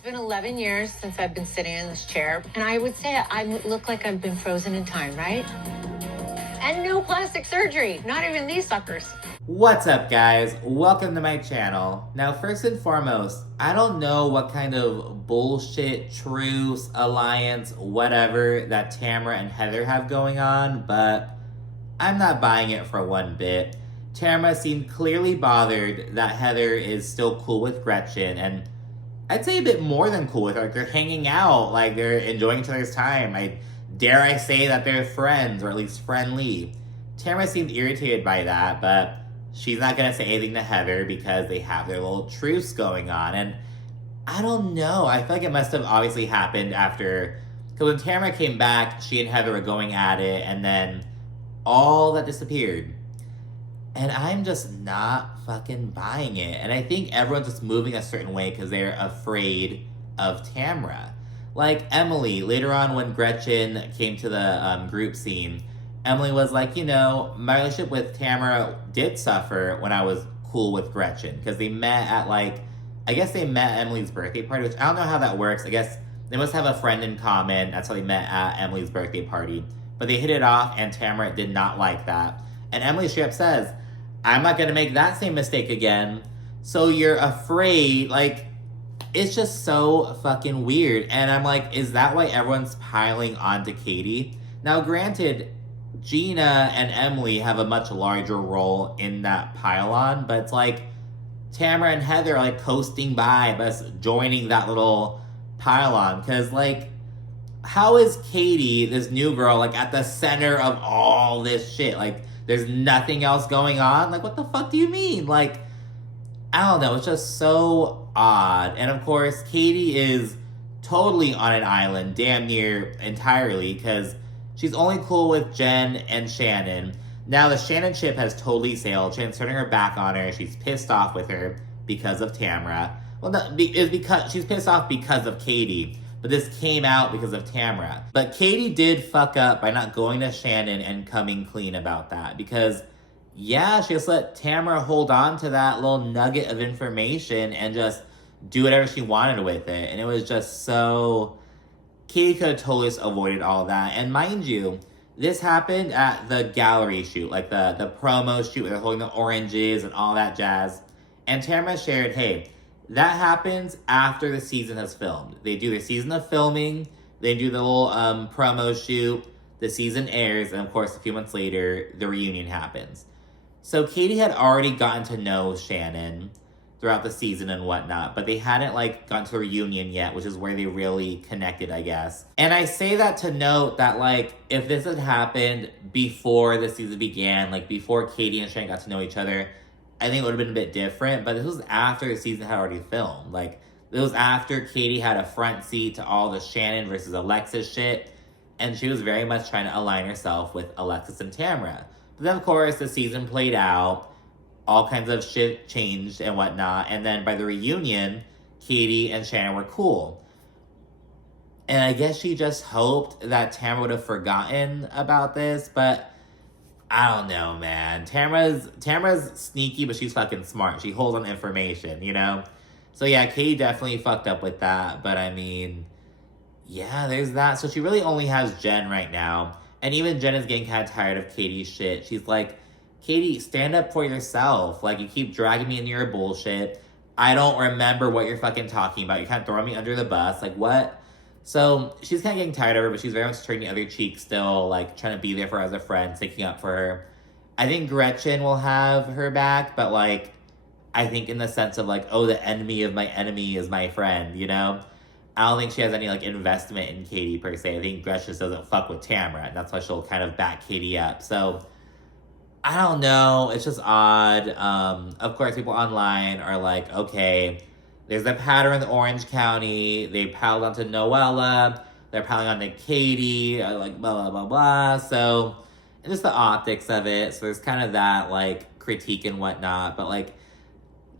It's been 11 years since I've been sitting in this chair, and I would say I look like I've been frozen in time, right? And no plastic surgery, not even these suckers. What's up, guys? Welcome to my channel. Now, first and foremost, I don't know what kind of bullshit, truce, alliance, whatever that Tamara and Heather have going on, but I'm not buying it for one bit. Tamara seemed clearly bothered that Heather is still cool with Gretchen, and I'd say a bit more than cool with her. Like, they're hanging out, like they're enjoying each other's time. Dare I say that they're friends, or at least friendly. Tamara seemed irritated by that, but she's not gonna say anything to Heather because they have their little truce going on. And I don't know, I feel like it must have obviously happened after, because when Tamara came back, she and Heather were going at it, and then all that disappeared. And I'm just not fucking buying it. And I think everyone's just moving a certain way because they're afraid of Tamara. Like Emily, later on when Gretchen came to the group scene, Emily was like, you know, my relationship with Tamara did suffer when I was cool with Gretchen. Because they met at I guess they met at Emily's birthday party, which I don't know how that works. I guess they must have a friend in common. That's how they met at Emily's birthday party. But they hit it off and Tamara did not like that. And Emily straight up says, I'm not gonna make that same mistake again. So you're afraid, it's just so fucking weird. And I'm like, is that why everyone's piling onto Katie? Now, granted, Gina and Emily have a much larger role in that pile-on, but it's like Tamara and Heather are coasting by, but joining that little pile-on. Because, how is Katie, this new girl, at the center of all this shit? There's nothing else going on? What the fuck do you mean? I don't know. It's just so odd. And of course, Katie is totally on an island, damn near entirely, because she's only cool with Jen and Shannon. Now, the Shannon ship has totally sailed. Shannon's turning her back on her. She's pissed off with her because of Tamara. Well, no, it's because she's pissed off because of Katie. But this came out because of Tamara. But Katie did fuck up by not going to Shannon and coming clean about that. Because, yeah, she just let Tamara hold on to that little nugget of information and just do whatever she wanted with it. And it was just so... Katie could have totally just avoided all that. And mind you, this happened at the gallery shoot. The promo shoot where they're holding the oranges and all that jazz. And Tamara shared, hey, that happens after the season has filmed. They do their season of filming, they do the little promo shoot, the season airs, and of course, a few months later, the reunion happens. So Katie had already gotten to know Shannon throughout the season and whatnot, but they hadn't gotten to a reunion yet, which is where they really connected, I guess. And I say that to note that if this had happened before the season began, before Katie and Shannon got to know each other, I think it would have been a bit different, but this was after the season had already filmed. It was after Katie had a front seat to all the Shannon versus Alexis shit, and she was very much trying to align herself with Alexis and Tamara. But then, of course, the season played out, all kinds of shit changed and whatnot, and then by the reunion, Katie and Shannon were cool. And I guess she just hoped that Tamara would have forgotten about this, but I don't know, man. Tamara's sneaky, but she's fucking smart. She holds on information, you know? So yeah, Katie definitely fucked up with that, but I mean, yeah, there's that. So she really only has Jen right now, and even Jen is getting kind of tired of Katie's shit. She's like, Katie, stand up for yourself. You keep dragging me into your bullshit. I don't remember what you're fucking talking about. You're kind of throwing me under the bus. What? So she's kind of getting tired of her, but she's very much turning the other cheek still, trying to be there for her as a friend, sticking up for her. I think Gretchen will have her back, but I think in the sense of oh, the enemy of my enemy is my friend, you know? I don't think she has any investment in Katie per se. I think Gretchen just doesn't fuck with Tamara, and that's why she'll kind of back Katie up. So I don't know, it's just odd. Of course, people online are okay, there's a pattern in Orange County. They piled onto Noella. They're piling onto Katie. Blah, blah, blah, blah. So, and just the optics of it. So there's kind of that, critique and whatnot. But,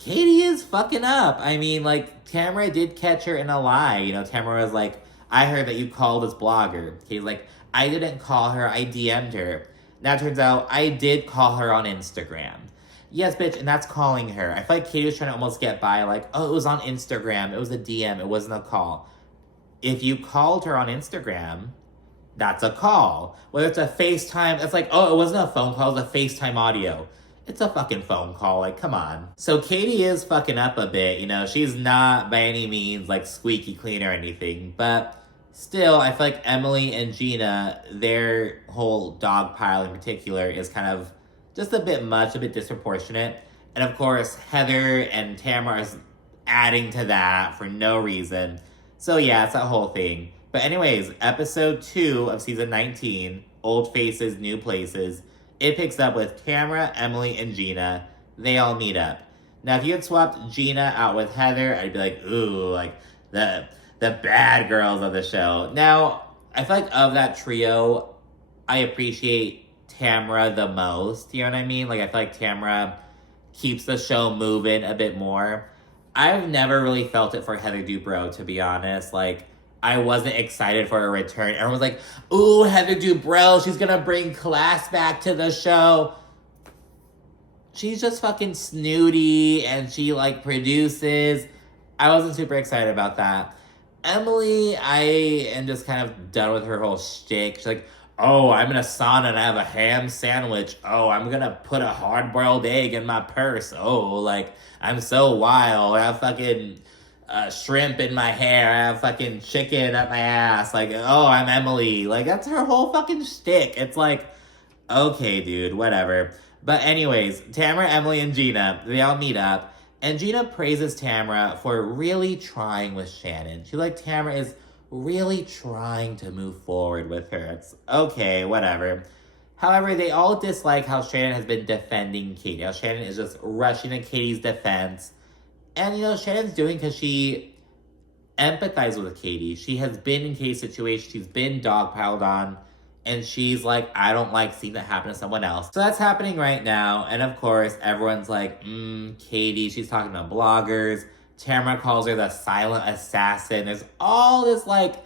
Katie is fucking up. I mean, Tamara did catch her in a lie. You know, Tamara was I heard that you called this blogger. Katie's I didn't call her. I DM'd her. Now it turns out I did call her on Instagram. Yes, bitch, and that's calling her. I feel like Katie was trying to almost get by, like, oh, it was on Instagram. It was a DM. It wasn't a call. If you called her on Instagram, that's a call. Whether it's a FaceTime, it's like, oh, it wasn't a phone call, it was a FaceTime audio. It's a fucking phone call, like, come on. So Katie is fucking up a bit, you know, she's not by any means, like, squeaky clean or anything, but still, I feel like Emily and Gina, their whole dog pile in particular is kind of just a bit much, a bit disproportionate. And of course, Heather and Tamara is adding to that for no reason. So yeah, it's that whole thing. But anyways, episode 2 of season 19, Old Faces, New Places, it picks up with Tamara, Emily, and Gina. They all meet up. Now, if you had swapped Gina out with Heather, I'd be like, ooh, like the bad girls of the show. Now, I feel like of that trio, I appreciate Tamara the most. You know what I mean? Like, I feel like Tamara keeps the show moving a bit more. I've never really felt it for Heather Dubrow, to be honest. Like, I wasn't excited for a return. Everyone was like, ooh, Heather Dubrow, she's gonna bring class back to the show. She's just fucking snooty, and she, like, produces. I wasn't super excited about that. Emily, I am just kind of done with her whole shtick. She's like, oh, I'm in a sauna and I have a ham sandwich. Oh, I'm gonna put a hard-boiled egg in my purse. Oh, like, I'm so wild. I have fucking shrimp in my hair. I have fucking chicken up my ass. Like, oh, I'm Emily. Like, that's her whole fucking shtick. It's like, okay, dude, whatever. But anyways, Tamara, Emily, and Gina, they all meet up. And Gina praises Tamara for really trying with Shannon. She's like, Tamara is really trying to move forward with her. It's okay, whatever. However, they all dislike how Shannon has been defending Katie. How Shannon is just rushing to Katie's defense. And, you know, Shannon's doing because she empathizes with Katie. She has been in Katie's situation. She's been dogpiled on. And she's like, I don't like seeing that happen to someone else. So that's happening right now. And of course, everyone's like, Katie, she's talking to bloggers. Tamara calls her the silent assassin. There's all this, like,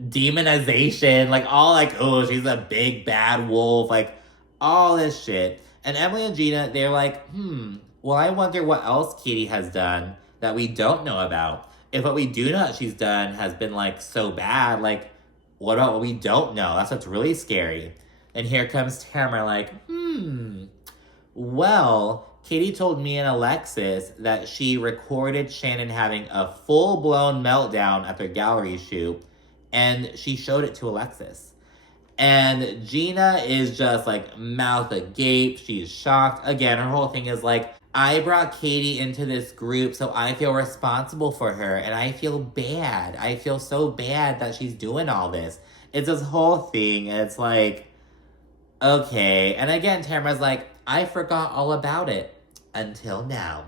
demonization. Like, all like, oh, she's a big bad wolf. Like, all this shit. And Emily and Gina, they're like, well, I wonder what else Katie has done that we don't know about. If what we do know that she's done has been, like, so bad, like, what about what we don't know? That's what's really scary. And here comes Tamara like, well, Katie told me and Alexis that she recorded Shannon having a full-blown meltdown at their gallery shoot, and she showed it to Alexis. And Gina is just like mouth agape. She's shocked. Again, her whole thing is like, I brought Katie into this group, so I feel responsible for her, and I feel bad. I feel so bad that she's doing all this. It's this whole thing, and it's like, okay. And again, Tamara's like, I forgot all about it until now.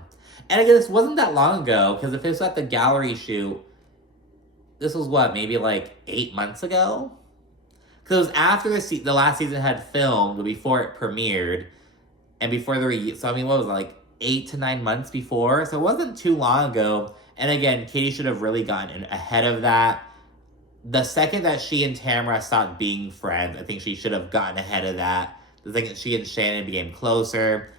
And again, this wasn't that long ago, because if it was at the gallery shoot, this was what, maybe like 8 months ago? Because it was after the last season had filmed, but before it premiered, and before so I mean, what was it, like 8 to 9 months before? So it wasn't too long ago. And again, Katie should have really gotten ahead of that. The second that she and Tamara stopped being friends, I think she should have gotten ahead of that. The second she and Shannon became closer,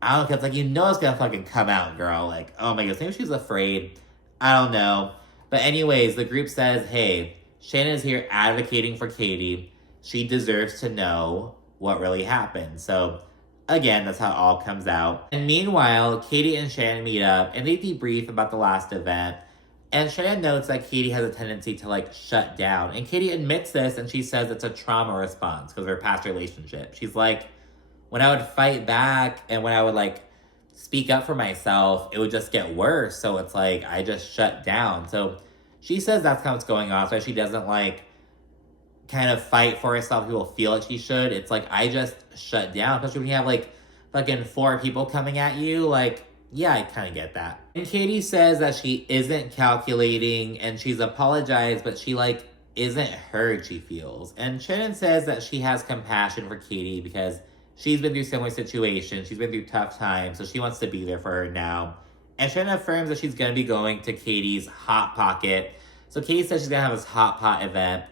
I don't know, it's like, you know it's gonna fucking come out, girl. Like, oh my goodness, maybe she's afraid. I don't know. But anyways, the group says, hey, Shannon is here advocating for Katie. She deserves to know what really happened. So, again, that's how it all comes out. And meanwhile, Katie and Shannon meet up, and they debrief about the last event. And Shannon notes that Katie has a tendency to, like, shut down. And Katie admits this, and she says it's a trauma response because of her past relationship. She's like, when I would fight back and when I would, like, speak up for myself, it would just get worse. So it's like, I just shut down. So she says that's kind of what's going on. So she doesn't, like, kind of fight for herself. People feel like she should. It's like, I just shut down. Especially when you have, like, fucking 4 people coming at you. Like, yeah, I kind of get that. And Katie says that she isn't calculating and she's apologized, but she, like, isn't heard, she feels. And Shannon says that she has compassion for Katie because she's been through similar situations. She's been through tough times, so she wants to be there for her now. And Shannon affirms that she's going to be going to Katie's Hot Pocket. So Katie says she's going to have this Hot Pot event.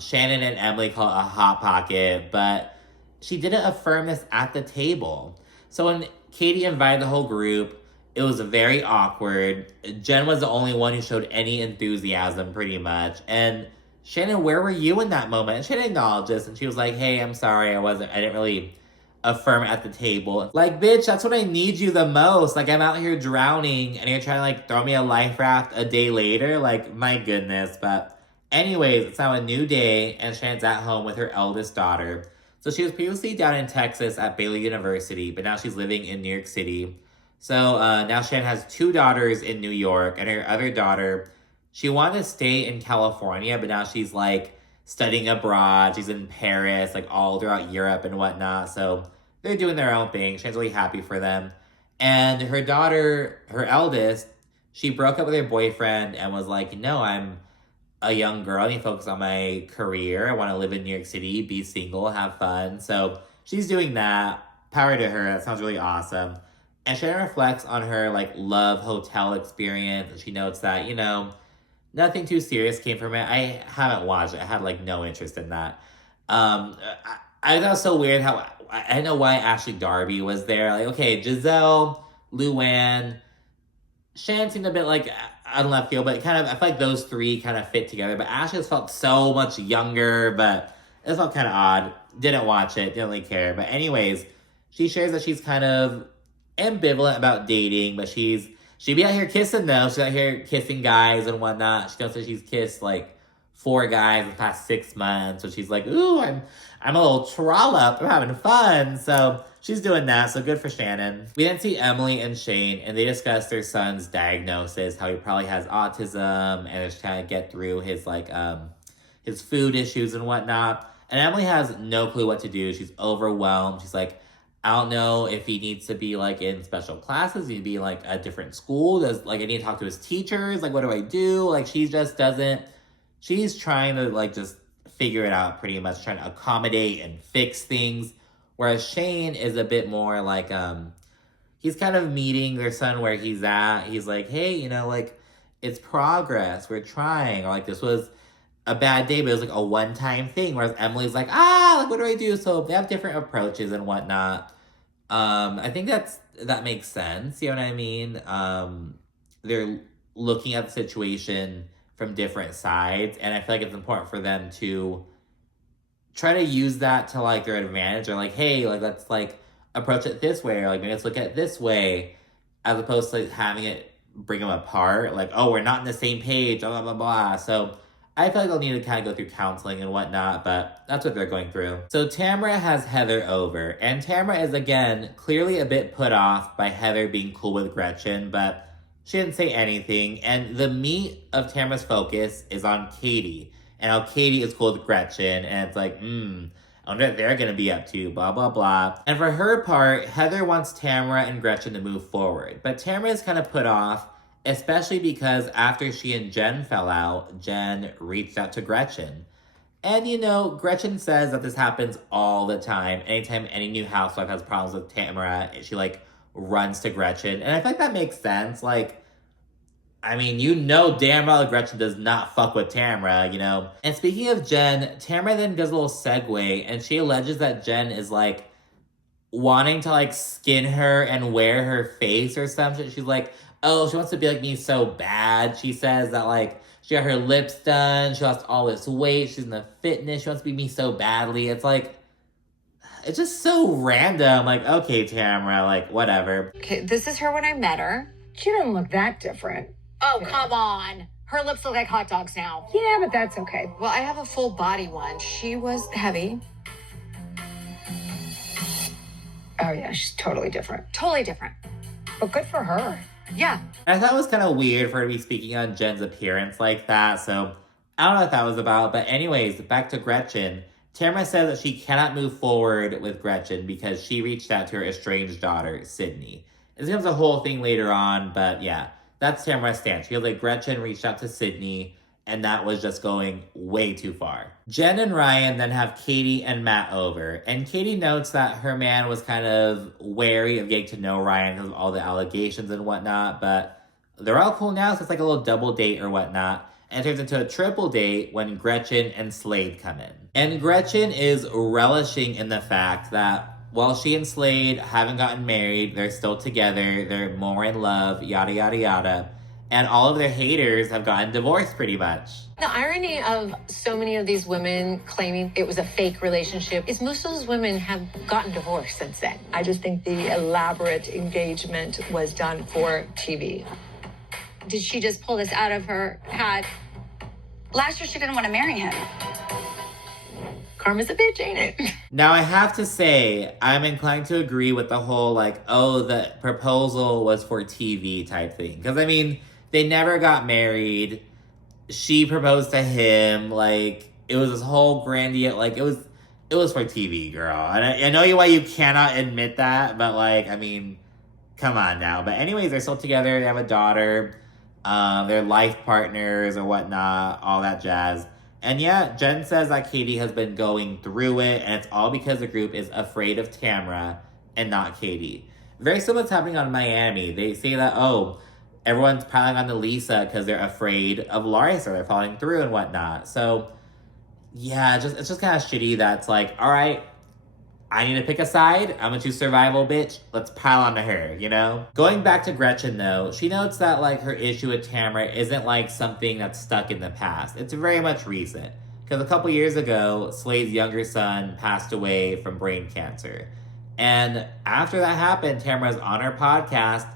Shannon and Emily call it a Hot Pocket, but she didn't affirm this at the table. So when Katie invited the whole group, it was very awkward. Jen was the only one who showed any enthusiasm, pretty much. And Shannon, where were you in that moment? And Shannon acknowledged this, and she was like, hey, I'm sorry, I didn't really affirm at the table. Like, bitch, that's when I need you the most. Like, I'm out here drowning, and you're trying to, like, throw me a life raft a day later? Like, my goodness. But anyways, it's now a new day, and Shannon's at home with her eldest daughter. So she was previously down in Texas at Baylor University, but now she's living in New York City. So now Shannon has 2 daughters in New York, and her other daughter, she wanted to stay in California, but now she's like studying abroad. She's in Paris, like all throughout Europe and whatnot. So they're doing their own thing. Shannon's really happy for them. And her daughter, her eldest, she broke up with her boyfriend and was like, no, I'm a young girl. I need to focus on my career. I want to live in New York City, be single, have fun. So she's doing that. Power to her. That sounds really awesome. And Shannon reflects on her like love hotel experience, and she notes that, you know, nothing too serious came from it. I haven't watched it. I had like no interest in that. I thought it was so weird how I don't know why Ashley Darby was there. Like, okay, Giselle, Luann, Shannon seemed a bit like on left field, but kind of I feel like those 3 kind of fit together. But Ashley just felt so much younger, but it felt kind of odd. Didn't watch it, didn't really care. But anyways, she shares that she's kind of ambivalent about dating, but she be out here kissing though. She's out here kissing guys and whatnot. She knows that she's kissed like 4 guys in the past 6 months. So she's like, ooh, I'm a little trollop. I'm having fun. So she's doing that. So good for Shannon. We then see Emily and Shane, and they discuss their son's diagnosis, how he probably has autism, and they're just trying to get through his like his food issues and whatnot. And Emily has no clue what to do. She's overwhelmed. She's like, I don't know if he needs to be like in special classes, he need to be like a different school. Does like I need to talk to his teachers? Like, what do I do? Like, she just doesn't. She's trying to like just figure it out pretty much, trying to accommodate and fix things. Whereas Shane is a bit more like he's kind of meeting their son where he's at. He's like, hey, you know, like it's progress. We're trying. Or like this was a bad day, but it was like a one-time thing. Whereas Emily's like, like what do I do? So they have different approaches and whatnot. I think that makes sense. You know what I mean? They're looking at the situation from different sides, and I feel like it's important for them to try to use that to like their advantage. Or like, hey, like let's like approach it this way, or like maybe let's look at it this way, as opposed to like having it bring them apart. Like, oh, we're not on the same page, blah blah blah blah. So I feel like they'll need to kind of go through counseling and whatnot, but that's what they're going through. So Tamara has Heather over, and Tamara is, again, clearly a bit put off by Heather being cool with Gretchen, but she didn't say anything. And the meat of Tamara's focus is on Katie, and how Katie is cool with Gretchen, and it's like, I wonder what they're going to be up to, blah, blah, blah. And for her part, Heather wants Tamara and Gretchen to move forward, but Tamara is kind of put off, especially because after she and Jen fell out, Jen reached out to Gretchen. And, you know, Gretchen says that this happens all the time. Anytime any new housewife has problems with Tamara, she, like, runs to Gretchen. And I feel like that makes sense. Like, I mean, you know damn well Gretchen does not fuck with Tamara, you know? And speaking of Jen, Tamara then does a little segue, and she alleges that Jen is, like, wanting to, like, skin her and wear her face or something. She's like, oh, she wants to be like me so bad. She says that, like, she got her lips done. She lost all this weight. She's in the fitness. She wants to be me so badly. It's like, it's just so random. Like, okay, Tamara, like, whatever. Okay, this is her when I met her. She doesn't look that different. Oh, come on. Her lips look like hot dogs now. Yeah, but that's okay. Well, I have a full body one. She was heavy. Oh, yeah, she's totally different. Totally different. But good for her. Yeah. I thought it was kind of weird for her to be speaking on Jen's appearance like that, so I don't know what that was about. But anyways, back to Gretchen. Tamara says that she cannot move forward with Gretchen because she reached out to her estranged daughter, Sydney. It becomes a whole thing later on, but yeah, that's Tamara's stance. She feels like Gretchen reached out to Sydney, and that was just going way too far. Jen and Ryan then have Katie and Matt over, and Katie notes that her man was kind of wary of getting to know Ryan because of all the allegations and whatnot, but they're all cool now, so it's like a little double date or whatnot, and it turns into a triple date when Gretchen and Slade come in. And Gretchen is relishing in the fact that Well, she and Slade haven't gotten married. They're still together. They're more in love, yada, yada, yada. And all of their haters have gotten divorced pretty much. The irony of so many of these women claiming it was a fake relationship is most of those women have gotten divorced since then. I just think the elaborate engagement was done for TV. Did she just pull this out of her hat? Last year, she didn't want to marry him. Karma's a bitch, ain't it? Now, I have to say, I'm inclined to agree with the whole, like, oh, the proposal was for TV type thing. Because, I mean, they never got married. She proposed to him. Like, it was this whole grandiose, like, it was for TV, girl. And I know why you cannot admit that, but, like, I mean, come on now. But anyways, they're still together. They have a daughter. They're life partners or whatnot, all that jazz. And yeah, Jen says that Katie has been going through it, and it's all because the group is afraid of Tamra and not Katie. Very similar to what's happening on Miami. They say that, oh, everyone's piling on to Lisa because they're afraid of Larsa. They're falling through and whatnot. So, yeah, it's just kind of shitty that it's like, all right, I need to pick a side. I'm gonna choose survival, bitch. Let's pile onto her, you know? Going back to Gretchen, though, she notes that, like, her issue with Tamra isn't, like, something that's stuck in the past. It's very much recent. Because a couple years ago, Slade's younger son passed away from brain cancer. And after that happened, Tamra was on her podcast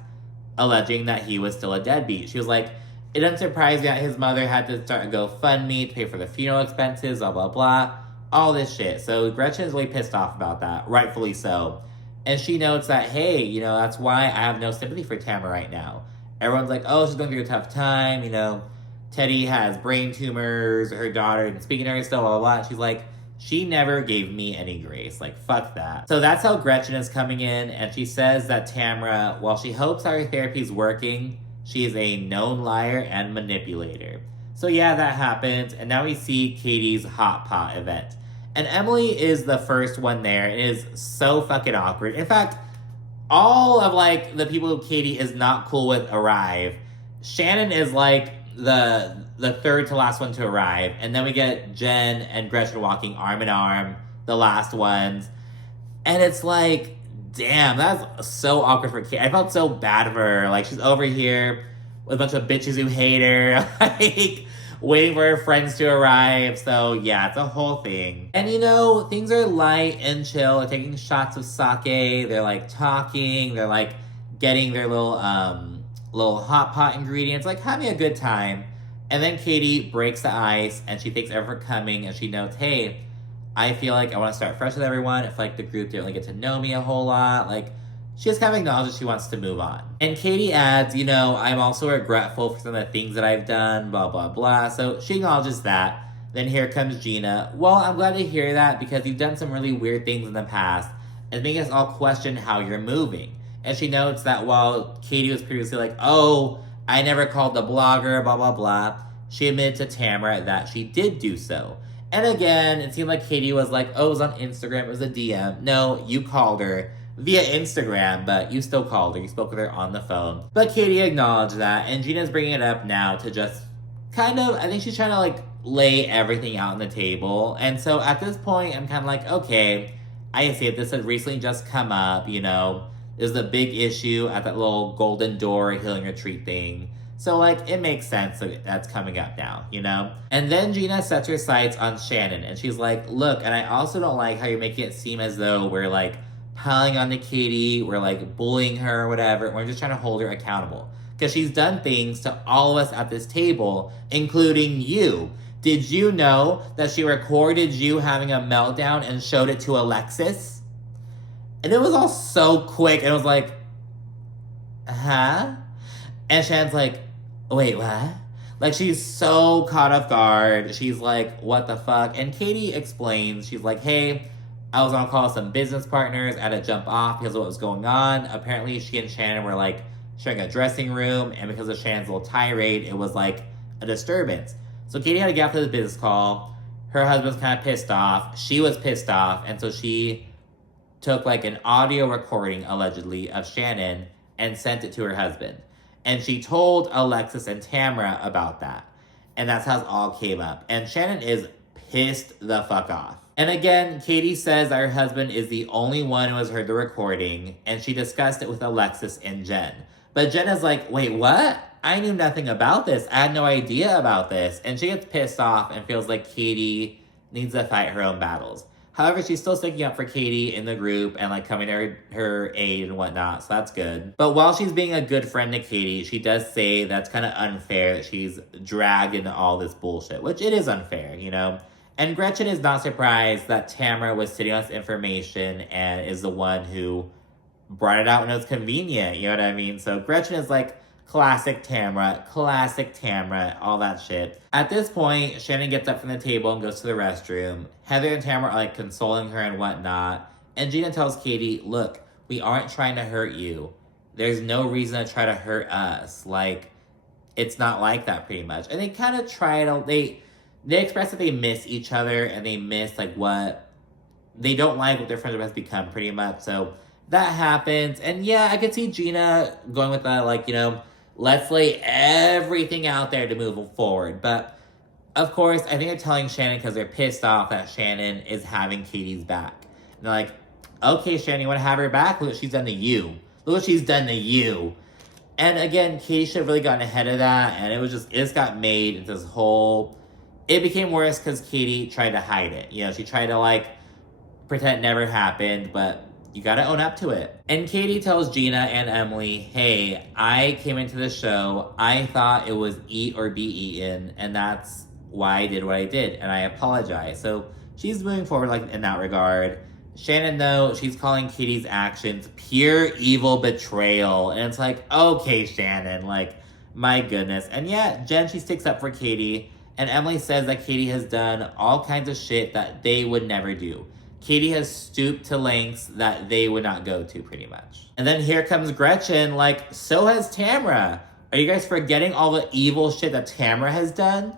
alleging that he was still a deadbeat. She was like, it doesn't surprise me that his mother had to start a GoFundMe to pay for the funeral expenses, blah, blah, blah. All this shit. So Gretchen's really pissed off about that, rightfully so. And she notes that, hey, you know, that's why I have no sympathy for Tamra right now. Everyone's like, oh, she's going through a tough time, you know. Teddy has brain tumors, her daughter, and speaking to her still, blah, blah, blah. She's like, she never gave me any grace. Like, fuck that. So that's how Gretchen is coming in, and she says that Tamra, while she hopes that her therapy's working, she is a known liar and manipulator. So yeah, that happens, and now we see Katie's hot pot event. And Emily is the first one there. It is so fucking awkward. In fact, all of, like, the people who Katie is not cool with arrive. Shannon is, like, the third to last one to arrive. And then we get Jen and Gretchen walking arm in arm, the last ones. And it's like, damn, that's so awkward for Katie. I felt so bad for her. Like, she's over here with a bunch of bitches who hate her. Like, waiting for her friends to arrive. So yeah, it's a whole thing. And you know, things are light and chill. They're taking shots of sake. They're like talking. They're like getting their little hot pot ingredients, like having a good time. And then Katie breaks the ice and she thanks everyone for coming and she notes, hey, I feel like I want to start fresh with everyone. I feel like the group didn't really get to know me a whole lot. Like, she just kind of acknowledges she wants to move on. And Katie adds, you know, I'm also regretful for some of the things that I've done, blah, blah, blah. So she acknowledges that. Then here comes Gina. Well, I'm glad to hear that because you've done some really weird things in the past and making us all question how you're moving. And she notes that while Katie was previously like, oh, I never called the blogger, blah, blah, blah, she admitted to Tamra that she did do so. And again, it seemed like Katie was like, oh, it was on Instagram, it was a DM. No, you called her via Instagram, but you still called her. You spoke with her on the phone. But Katie acknowledged that, and Gina's bringing it up now to just kind of, I think she's trying to, like, lay everything out on the table. And so at this point, I'm kind of like, okay, I see it. This had recently just come up, you know. There's a big issue at that little Golden Door healing retreat thing. So, like, it makes sense that that's coming up now, you know? And then Gina sets her sights on Shannon, and she's like, look, and I also don't like how you're making it seem as though we're, like, piling on to Katie, we're like bullying her or whatever. We're just trying to hold her accountable. Because she's done things to all of us at this table, including you. Did you know that she recorded you having a meltdown and showed it to Alexis? And it was all so quick. And it was like, huh? And Shannon's like, wait, what? Like, she's so caught off guard. She's like, what the fuck? And Katie explains, she's like, hey, I was on a call with some business partners. I had to jump off because of what was going on. Apparently, she and Shannon were, like, sharing a dressing room. And because of Shannon's little tirade, it was, like, a disturbance. So Katie had to get off to the business call. Her husband's kind of pissed off. She was pissed off. And so she took, like, an audio recording, allegedly, of Shannon and sent it to her husband. And she told Alexis and Tamra about that. And that's how it all came up. And Shannon is pissed the fuck off. And again, Katie says that her husband is the only one who has heard the recording, and she discussed it with Alexis and Jen. But Jen is like, wait, what? I knew nothing about this. I had no idea about this. And she gets pissed off and feels like Katie needs to fight her own battles. However, she's still sticking up for Katie in the group and like coming to her aid and whatnot, so that's good. But while she's being a good friend to Katie, she does say that's kind of unfair that she's dragged into all this bullshit, which it is unfair, you know? And Gretchen is not surprised that Tamara was sitting on this information and is the one who brought it out when it was convenient, you know what I mean? So Gretchen is like, classic Tamara, all that shit. At this point, Shannon gets up from the table and goes to the restroom. Heather and Tamara are like consoling her and whatnot. And Gina tells Katie, look, we aren't trying to hurt you. There's no reason to try to hurt us. Like, it's not like that pretty much. And they kind of try to, they express that they miss each other and they miss like what, they don't like what their friendship has become pretty much. So that happens. And yeah, I could see Gina going with that, like, you know, let's lay everything out there to move forward. But, of course, I think they're telling Shannon because they're pissed off that Shannon is having Katie's back. And they're like, okay, Shannon, you want to have her back? Look what she's done to you. Look what she's done to you. And, again, Katie should have really gotten ahead of that. And it just got made into this whole... It became worse because Katie tried to hide it. You know, she tried to, like, pretend it never happened, but... You gotta own up to it. And Katie tells Gina and Emily, hey, I came into the show, I thought it was eat or be eaten, and that's why I did what I did, and I apologize. So she's moving forward like in that regard. Shannon, though, she's calling Katie's actions pure evil betrayal. And it's like, okay, Shannon, like, my goodness. And yeah, Jen, she sticks up for Katie. And Emily says that Katie has done all kinds of shit that they would never do. Katie has stooped to lengths that they would not go to, pretty much. And then here comes Gretchen, like, so has Tamara. Are you guys forgetting all the evil shit that Tamara has done?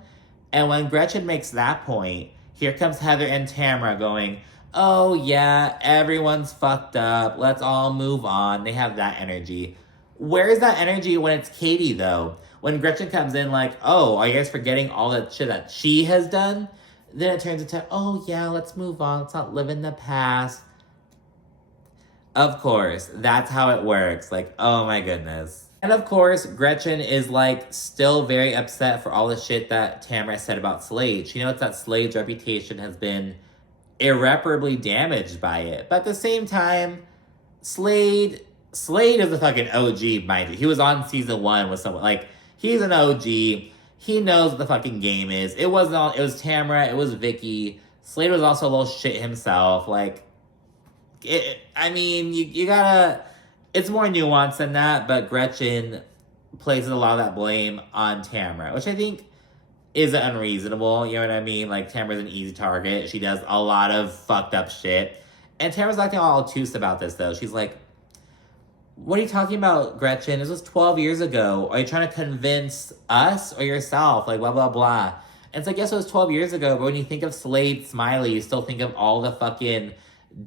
And when Gretchen makes that point, here comes Heather and Tamara going, oh yeah, everyone's fucked up, let's all move on. They have that energy. Where is that energy when it's Katie, though? When Gretchen comes in like, oh, are you guys forgetting all that shit that she has done? Then it turns into, oh yeah, let's move on. Let's not live in the past. Of course, that's how it works. Like, oh my goodness. And of course, Gretchen is like still very upset for all the shit that Tamara said about Slade. She knows that Slade's reputation has been irreparably damaged by it. But at the same time, Slade is a fucking OG, mind you. He was on season 1 with someone, like, he's an OG. He knows what the fucking game is. It was Tamara, it was Vicky. Slade was also a little shit himself. Like, you gotta, it's more nuanced than that, but Gretchen places a lot of that blame on Tamara, which I think is unreasonable, you know what I mean? Like, Tamara's an easy target. She does a lot of fucked up shit. And Tamara's acting all obtuse about this, though. She's like, what are you talking about, Gretchen? This was 12 years ago. Are you trying to convince us or yourself? Like, blah, blah, blah. And it's like, yes, it was 12 years ago, but when you think of Slade Smiley, you still think of all the fucking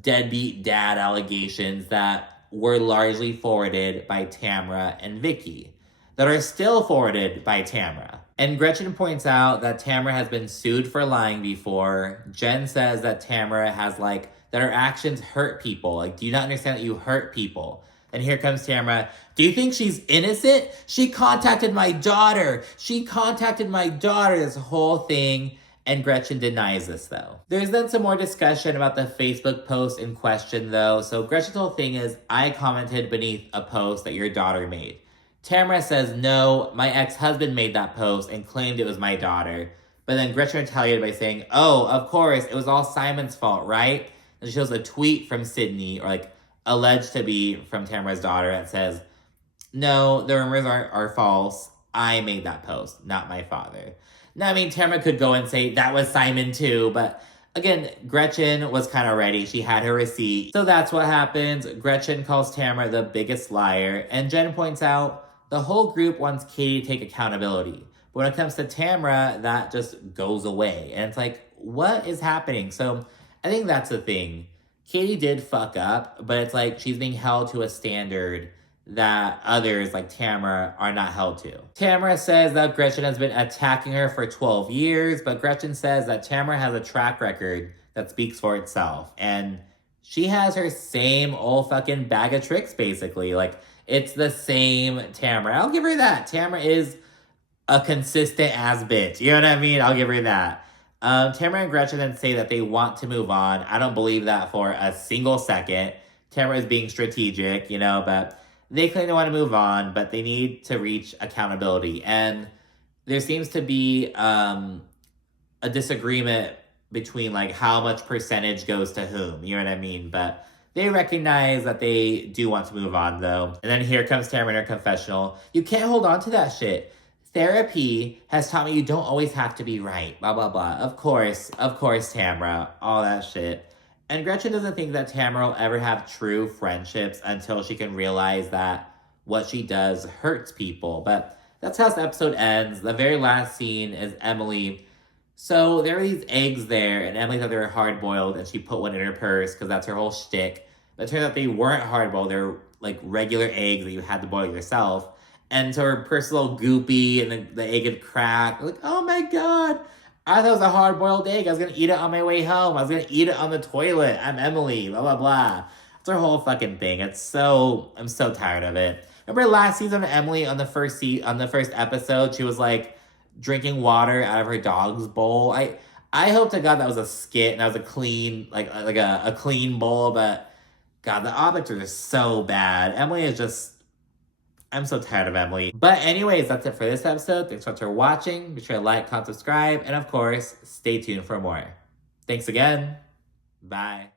deadbeat dad allegations that were largely forwarded by Tamara and Vicky, that are still forwarded by Tamara. And Gretchen points out that Tamara has been sued for lying before. Jen says that Tamara has, like, that her actions hurt people. Like, do you not understand that you hurt people? And here comes Tamara. Do you think she's innocent? She contacted my daughter. This whole thing. And Gretchen denies this, though. There's then some more discussion about the Facebook post in question, though. So Gretchen's whole thing is, I commented beneath a post that your daughter made. Tamara says, no, my ex-husband made that post and claimed it was my daughter. But then Gretchen retaliated by saying, oh, of course, it was all Simon's fault, right? And she shows a tweet from Sydney, or like, alleged to be from Tamara's daughter, that says, no, the rumors are false. I made that post, not my father. Now, I mean, Tamara could go and say that was Simon too, but again, Gretchen was kind of ready. She had her receipt. So that's what happens. Gretchen calls Tamara the biggest liar, and Jen points out the whole group wants Katie to take accountability. But when it comes to Tamara, that just goes away. And it's like, what is happening? So I think that's the thing. Katie did fuck up, but it's like she's being held to a standard that others like Tamara are not held to. Tamara says that Gretchen has been attacking her for 12 years, but Gretchen says that Tamara has a track record that speaks for itself. And she has her same old fucking bag of tricks, basically. Like, it's the same Tamara. I'll give her that. Tamara is a consistent ass bitch. You know what I mean? I'll give her that. Tamara and Gretchen then say that they want to move on. I don't believe that for a single second. Tamara is being strategic, you know, but they claim they want to move on, but they need to reach accountability. And there seems to be a disagreement between like how much percentage goes to whom, you know what I mean? But they recognize that they do want to move on though. And then here comes Tamara in her confessional. You can't hold on to that shit. Therapy has taught me you don't always have to be right, blah, blah, blah. Of course, Tamara, all that shit. And Gretchen doesn't think that Tamara will ever have true friendships until she can realize that what she does hurts people. But that's how this episode ends. The very last scene is Emily. So there were these eggs there, and Emily thought they were hard-boiled, and she put one in her purse because that's her whole shtick. But it turns out they weren't hard-boiled. They're like regular eggs that you had to boil yourself. And so her purse was a little goopy, and the egg had cracked. Like, oh my god, I thought it was a hard-boiled egg. I was going to eat it on my way home. I was going to eat it on the toilet. I'm Emily, blah, blah, blah. It's her whole fucking thing. I'm so tired of it. Remember last season of Emily on the first episode, she was like drinking water out of her dog's bowl. I hope to God that was a skit and that was a clean, like a clean bowl, but God, the objects are just so bad. Emily is just, I'm so tired of Emily. But anyways, that's it for this episode. Thanks so much for watching. Be sure to like, comment, subscribe, and of course, stay tuned for more. Thanks again. Bye.